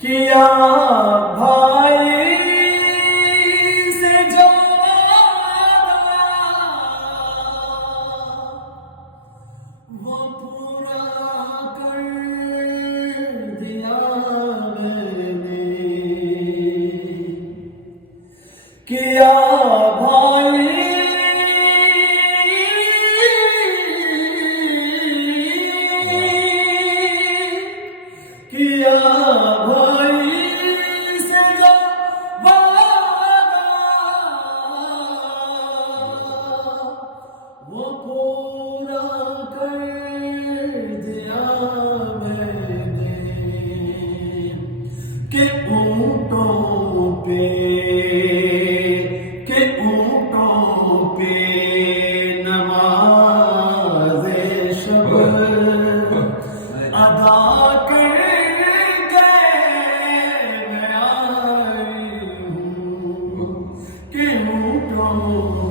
کیا بھائی سے جو وہ پورا کر دیا میں نے کیا بھائی کیا بھائی سے جو وعدہ وہ پورا کر دیا میں نے کہ اونٹوں پہ نماز شب ادا کر گئے میں آئی ہوں کہ اونٹوں